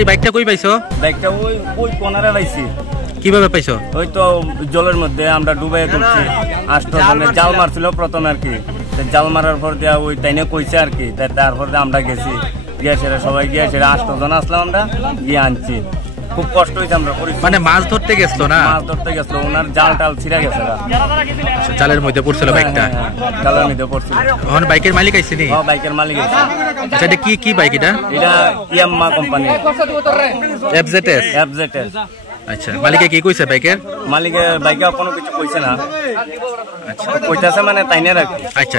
এই বাইকটা কই পাইছো? বাইকটা ওই কোনারে পাইছি। কিভাবে পাইছো? ওই তো জলের মধ্যে আমরা ডুবাই তুলছি। 8 জনে জাল মারছিল প্রথমে আর কি, জাল মারার পর দিয়া ওই টাইনে কইছে আর কি, তারপর আমরা গেছি, গিয়ে সেরা সবাই গিয়ে সেরা 8 জন আসলাম, আমরা গিয়ে আনছি। খুব কষ্ট হয়েছে। আমরা মানে মাছ ধরতে গেছিল না? মাছ ধরতে গেছিল, ওনার জাল টাল ছিঁড়া গেছে, জালের মধ্যে পড়ছিল বাইকটা। জালের মধ্যে পড়ছিল। এখন বাইকের মালিক আইছে নি? হ্যাঁ, বাইকের মালিক আইছে। আচ্ছা, এটা কি বাইক? এটা ইয়াম্মা কোম্পানি, এফজেডএস। আচ্ছা, মালিকে কি কইছে? মালিকে বাইকে কোনো কিছু কইছে না। আচ্ছা, কইতাছে মানে তাই না রাখি। আচ্ছা।